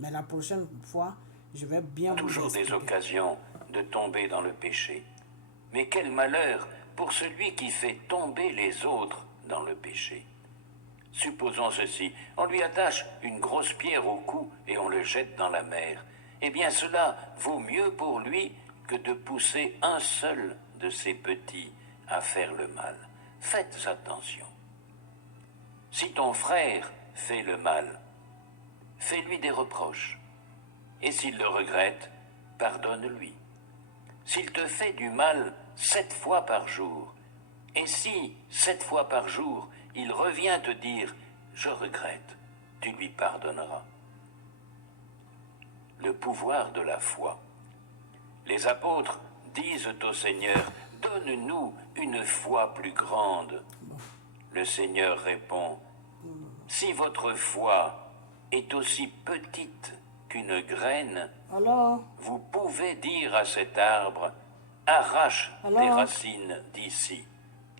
Mais la prochaine fois, je vais bien vous Toujours des expliquer. occasions de tomber dans le péché. Mais quel malheur pour celui qui fait tomber les autres dans le péché. Supposons ceci, on lui attache une grosse pierre au cou et on le jette dans la mer. Eh bien cela vaut mieux pour lui que de pousser un seul de ses petits à faire le mal. Faites attention. Si ton frère fait le mal, fais-lui des reproches. Et s'il le regrette, pardonne-lui. S'il te fait du mal 7 fois par jour, et si 7 fois par jour il revient te dire « je regrette », tu lui pardonneras. Le pouvoir de la foi. Les apôtres disent au Seigneur « donne-nous une foi plus grande ». Le Seigneur répond « si votre foi est aussi petite qu'une graine, Alors, vous pouvez dire à cet arbre « arrache tes Alors racines d'ici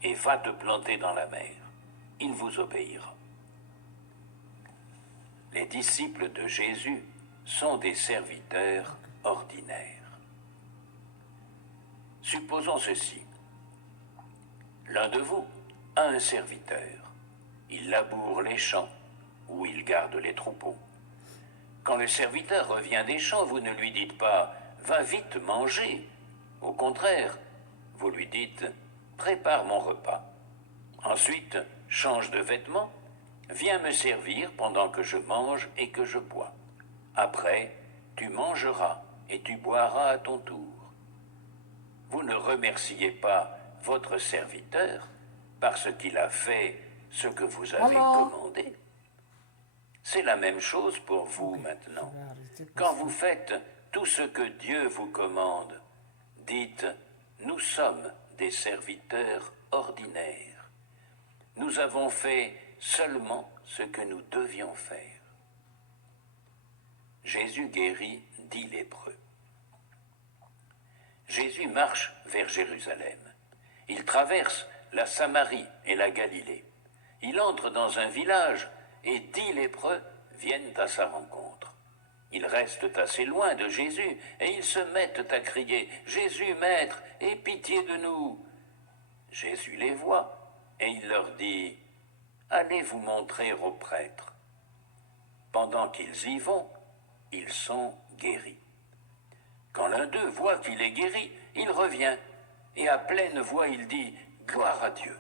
et va te planter dans la mer ». Il vous obéira. Les disciples de Jésus sont des serviteurs ordinaires. Supposons ceci. L'un de vous a un serviteur. Il laboure les champs ou il garde les troupeaux. Quand le serviteur revient des champs, vous ne lui dites pas « va vite manger ». Au contraire, vous lui dites « prépare mon repas ». Ensuite, change de vêtements, viens me servir pendant que je mange et que je bois. Après, tu mangeras et tu boiras à ton tour. Vous ne remerciez pas votre serviteur parce qu'il a fait ce que vous avez Alors commandé. C'est la même chose pour vous maintenant. je vais arrêter parce Quand vous faites tout ce que Dieu vous commande, dites « Nous sommes des serviteurs ordinaires. Nous avons fait seulement ce que nous devions faire. » Jésus guérit 10 lépreux. Jésus marche vers Jérusalem. Il traverse la Samarie et la Galilée. Il entre dans un village et 10 lépreux viennent à sa rencontre. Ils restent assez loin de Jésus et ils se mettent à crier « Jésus, Maître, aie pitié de nous !» Jésus les voit et il leur dit « Allez vous montrer aux prêtres. » Pendant qu'ils y vont, ils sont guéris. Quand l'un d'eux voit qu'il est guéri, il revient et à pleine voix il dit « Gloire à Dieu !»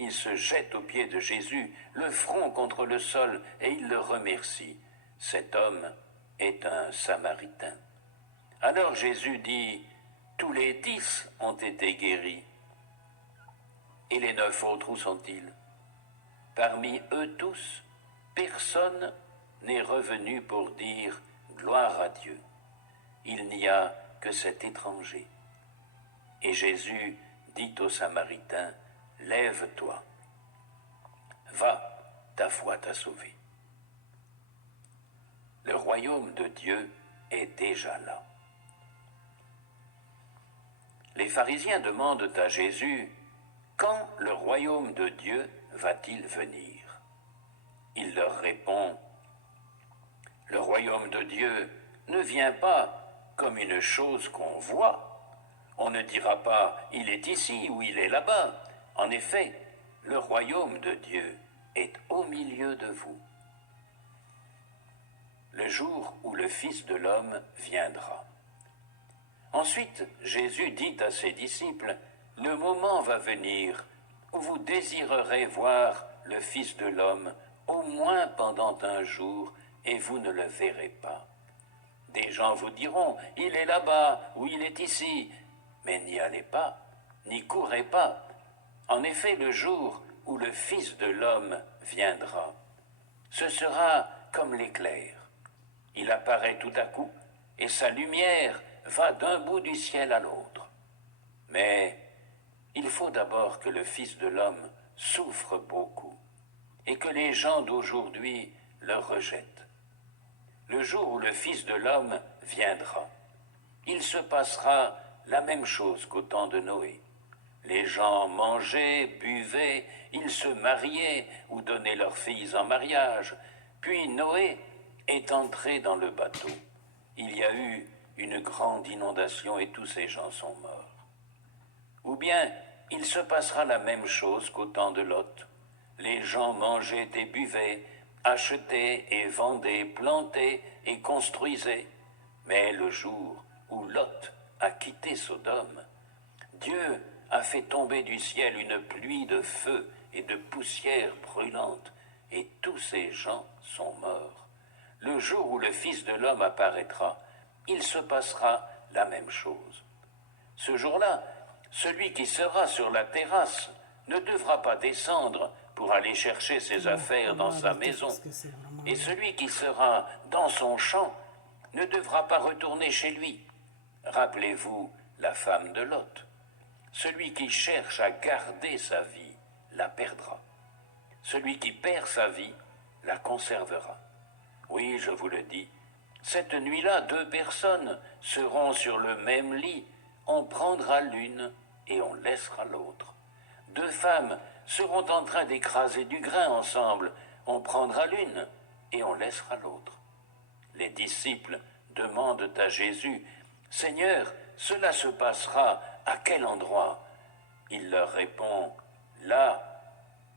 Il se jette aux pieds de Jésus, le front contre le sol, et il le remercie. Cet homme est un Samaritain. Alors Jésus dit « Tous les 10 ont été guéris. Et les 9 autres, où sont-ils? Parmi eux tous, personne n'est revenu pour dire « Gloire à Dieu ». Il n'y a que cet étranger. Et Jésus dit au Samaritain « Lève-toi, va, ta foi t'a sauvé. » Le royaume de Dieu est déjà là. Les pharisiens demandent à Jésus « Quand le royaume de Dieu va-t-il venir ?» Il leur répond « Le royaume de Dieu ne vient pas comme une chose qu'on voit. On ne dira pas « il est ici » ou « il est là-bas ». En effet, le royaume de Dieu est au milieu de vous. Le jour où le Fils de l'homme viendra. Ensuite, Jésus dit à ses disciples « Le moment va venir où vous désirerez voir le Fils de l'homme au moins pendant un jour et vous ne le verrez pas. Des gens vous diront « Il est là-bas » ou « Il est ici », mais n'y allez pas, n'y courez pas. En effet, le jour où le Fils de l'homme viendra, ce sera comme l'éclair. Il apparaît tout à coup et sa lumière va d'un bout du ciel à l'autre. Mais il faut d'abord que le Fils de l'homme souffre beaucoup et que les gens d'aujourd'hui le rejettent. Le jour où le Fils de l'homme viendra, il se passera la même chose qu'au temps de Noé. Les gens mangeaient, buvaient, ils se mariaient ou donnaient leurs filles en mariage. Puis Noé est entré dans le bateau. Il y a eu une grande inondation et tous ces gens sont morts. Ou bien il se passera la même chose qu'au temps de Lot. Les gens mangeaient et buvaient, achetaient et vendaient, plantaient et construisaient. Mais le jour où Lot a quitté Sodome, Dieu a fait tomber du ciel une pluie de feu et de poussière brûlante, et tous ces gens sont morts. Le jour où le Fils de l'homme apparaîtra, il se passera la même chose. Ce jour-là, celui qui sera sur la terrasse ne devra pas descendre pour aller chercher ses Bon, affaires on dans va sa arrêter maison, parce que c'est vraiment et long. celui qui sera dans son champ ne devra pas retourner chez lui. Rappelez-vous la femme de Lot. Celui qui cherche à garder sa vie la perdra. Celui qui perd sa vie la conservera. Oui, je vous le dis, cette nuit-là, 2 personnes seront sur le même lit. On prendra l'une et on laissera l'autre. 2 femmes seront en train d'écraser du grain ensemble. On prendra l'une et on laissera l'autre. Les disciples demandent à Jésus, « Seigneur, cela se passera à quel endroit ?» Il leur répond, « Là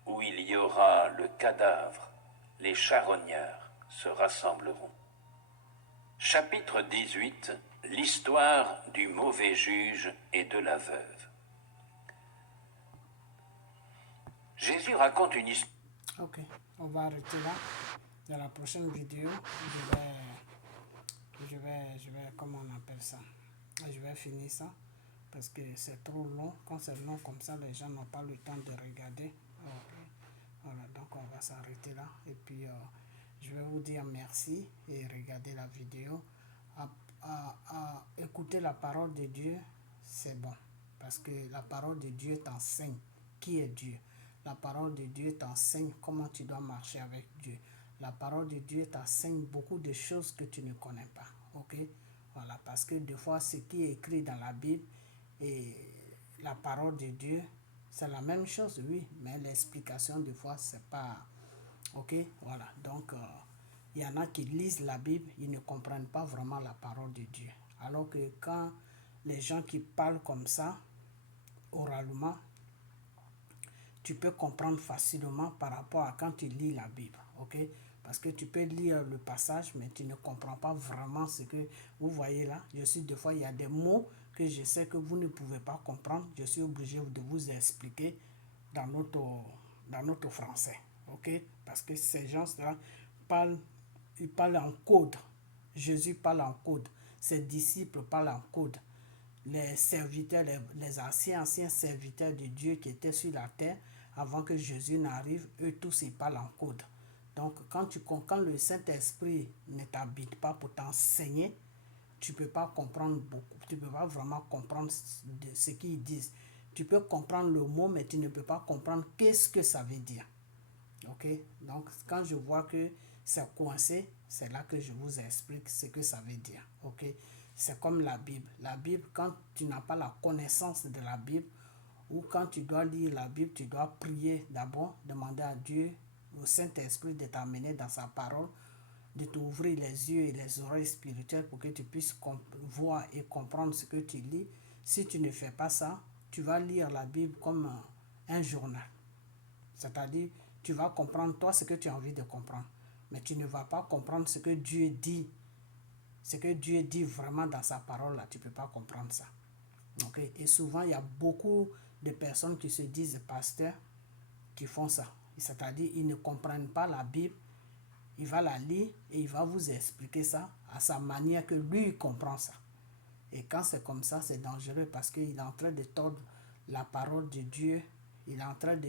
où il y aura le cadavre, les charognards se rassembleront. » Chapitre 18. L'histoire du mauvais juge et de la veuve. Jésus raconte une histoire. Ok, on va arrêter là. Dans la prochaine vidéo, comment on appelle ça? Je vais finir ça parce que c'est trop long. Quand c'est long comme ça, les gens n'ont pas le temps de regarder. Ok. Voilà, donc on va s'arrêter là. Et puis, je vais vous dire merci et regarder la vidéo. À écouter la parole de Dieu, c'est bon. Parce que la parole de Dieu t'enseigne qui est Dieu. La parole de Dieu t'enseigne comment tu dois marcher avec Dieu. La parole de Dieu t'enseigne beaucoup de choses que tu ne connais pas. Ok? Voilà, parce que des fois, ce qui est écrit dans la Bible et la parole de Dieu, c'est la même chose, oui, mais l'explication, des fois, c'est pas... Ok? Voilà, donc, il y en a qui lisent la Bible, ils ne comprennent pas vraiment la parole de Dieu. Alors que quand les gens qui parlent comme ça, oralement, tu peux comprendre facilement par rapport à quand tu lis la Bible, ok? Parce que tu peux lire le passage, mais tu ne comprends pas vraiment ce que vous voyez là. Des fois, il y a des mots que je sais que vous ne pouvez pas comprendre. Je suis obligé de vous expliquer dans notre français, ok? Parce que ces gens-là ils parlent en code. Jésus parle en code. Ses disciples parlent en code. Les serviteurs, les anciens serviteurs de Dieu qui étaient sur la terre avant que Jésus n'arrive, eux tous ils parlent en code. Donc quand le Saint-Esprit ne t'habite pas pour t'enseigner, tu ne peux pas comprendre beaucoup, tu ne peux pas vraiment comprendre ce qu'ils disent. Tu peux comprendre le mot, mais tu ne peux pas comprendre qu'est-ce que ça veut dire. Ok? Donc quand je vois que c'est coincé, c'est là que je vous explique ce que ça veut dire. Ok? C'est comme la Bible. La Bible, quand tu n'as pas la connaissance de la Bible, ou quand tu dois lire la Bible, tu dois prier d'abord, demander à Dieu, au Saint-Esprit, de t'amener dans sa parole, de t'ouvrir les yeux et les oreilles spirituelles pour que tu puisses voir et comprendre ce que tu lis. Si tu ne fais pas ça, tu vas lire la Bible comme un journal. C'est-à-dire, tu vas comprendre toi ce que tu as envie de comprendre, mais tu ne vas pas comprendre ce que Dieu dit. Ce que Dieu dit vraiment dans sa parole, là, tu ne peux pas comprendre ça. Okay? Et souvent, il y a beaucoup de personnes qui se disent pasteurs qui font ça. C'est-à-dire, ils ne comprennent pas la Bible. Il va la lire et il va vous expliquer ça à sa manière que lui, il comprend ça. Et quand c'est comme ça, c'est dangereux parce qu'il est en train de tordre la parole de Dieu. Il est en train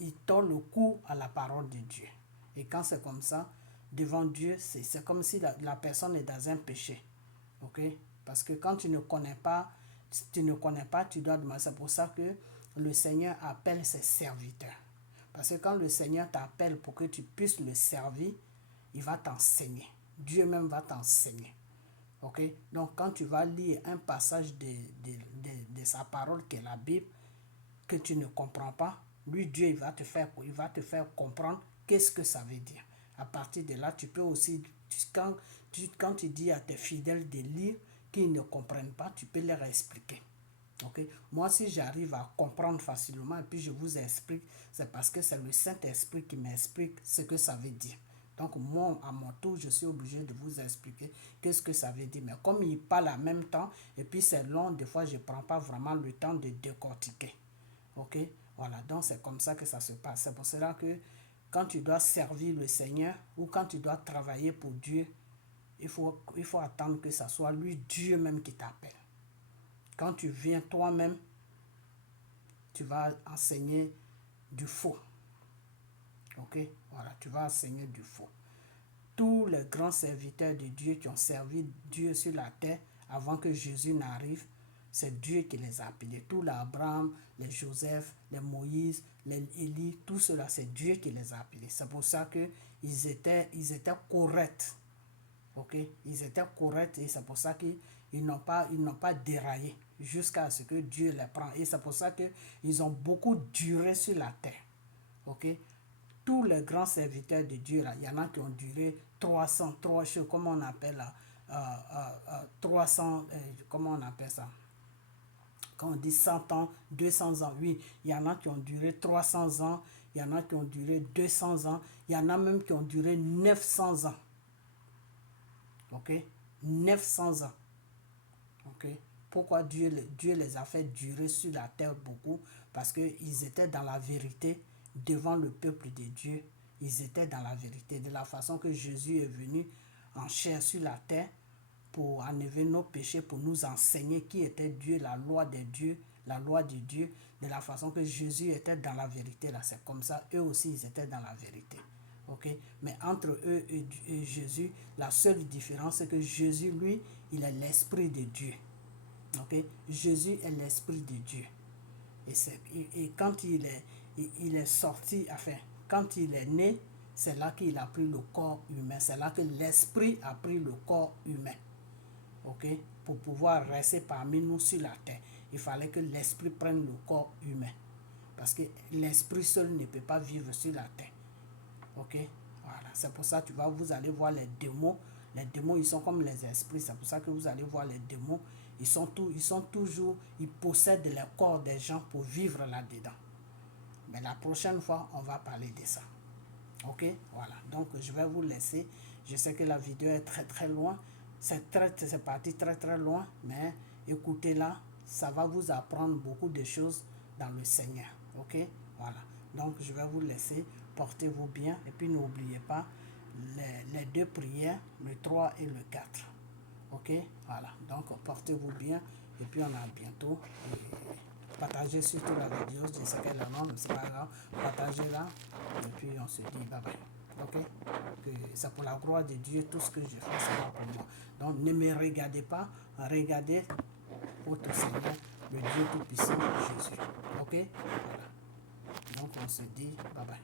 il tord le cou à la parole de Dieu. Et quand c'est comme ça, devant Dieu, c'est comme si la personne est dans un péché. Ok? Parce que quand tu ne connais pas, tu dois demander. C'est pour ça que le Seigneur appelle ses serviteurs. Parce que quand le Seigneur t'appelle pour que tu puisses le servir, il va t'enseigner. Dieu même va t'enseigner. Ok? Donc quand tu vas lire un passage de sa parole qui est la Bible, que tu ne comprends pas, lui, Dieu, il va te faire comprendre qu'est-ce que ça veut dire. À partir de là, tu peux aussi, quand tu dis à tes fidèles de lire, qu'ils ne comprennent pas, tu peux leur expliquer. Okay? Moi, si j'arrive à comprendre facilement et puis je vous explique, c'est parce que c'est le Saint-Esprit qui m'explique ce que ça veut dire. Donc, moi, à mon tour, je suis obligé de vous expliquer qu'est-ce que ça veut dire. Mais comme il parle en même temps, et puis c'est long, des fois, je ne prends pas vraiment le temps de décortiquer. Ok? Voilà, donc c'est comme ça que ça se passe. C'est pour cela que quand tu dois servir le Seigneur ou quand tu dois travailler pour Dieu, il faut attendre que ce soit lui, Dieu même, qui t'appelle. Quand tu viens toi-même, tu vas enseigner du faux. Ok? Voilà, tu vas enseigner du faux. Tous les grands serviteurs de Dieu qui ont servi Dieu sur la terre avant que Jésus n'arrive, c'est Dieu qui les a appelés. Tous les Abraham, les Joseph, les Moïse, les Élie, tout cela, c'est Dieu qui les a appelés. C'est pour ça qu'ils étaient corrects. Ok? Ils étaient corrects et c'est pour ça qu'ils n'ont pas déraillé jusqu'à ce que Dieu les prenne. Et c'est pour ça qu'ils ont beaucoup duré sur la terre. Ok? Tous les grands serviteurs de Dieu, là, il y en a qui ont duré 300, comment on appelle là, 300, comment on appelle ça? Quand on dit 100 ans, 200 ans, oui, il y en a qui ont duré 300 ans, il y en a qui ont duré 200 ans, il y en a même qui ont duré 900 ans. Ok? 900 ans. Ok? Pourquoi Dieu les a fait durer sur la terre beaucoup? Parce qu'ils étaient dans la vérité devant le peuple de Dieu. Ils étaient dans la vérité. De la façon que Jésus est venu en chair sur la terre pour enlever nos péchés, pour nous enseigner qui était Dieu, la loi de Dieu, de la façon que Jésus était dans la vérité. Là, c'est comme ça, eux aussi, ils étaient dans la vérité. Okay? Mais entre eux et Jésus, la seule différence, c'est que Jésus, lui, il est l'Esprit de Dieu. Okay? Jésus est l'Esprit de Dieu. Et quand il est sorti, enfin, quand il est né, c'est là qu'il a pris le corps humain. C'est là que l'Esprit a pris le corps humain. Okay? Pour pouvoir rester parmi nous sur la terre, il fallait que l'Esprit prenne le corps humain. Parce que l'Esprit seul ne peut pas vivre sur la terre. Ok, voilà, c'est pour ça que vous allez voir les démons. Les démons, ils sont comme les esprits. C'est pour ça que vous allez voir les démons. Ils possèdent les corps des gens pour vivre là-dedans. Mais la prochaine fois, on va parler de ça. Ok, voilà. Donc, je vais vous laisser. Je sais que la vidéo est très très loin. C'est parti très très loin. Mais écoutez-la. Ça va vous apprendre beaucoup de choses dans le Seigneur. Ok, voilà. Donc, je vais vous laisser. Portez-vous bien. Et puis, n'oubliez pas les deux prières, le 3 et le 4. Ok, voilà. Donc, portez-vous bien. Et puis, on a bientôt. Partagez surtout la vidéo. Je sais qu'elle est longue, mais c'est pas grave. Partagez-la. Et puis, on se dit bye bye. Ok, que c'est pour la gloire de Dieu. Tout ce que je fais, c'est pas pour moi. Donc, ne me regardez pas. Regardez votre Seigneur, le Dieu Tout-Puissant, Jésus. Ok, voilà. Donc, on se dit bye bye.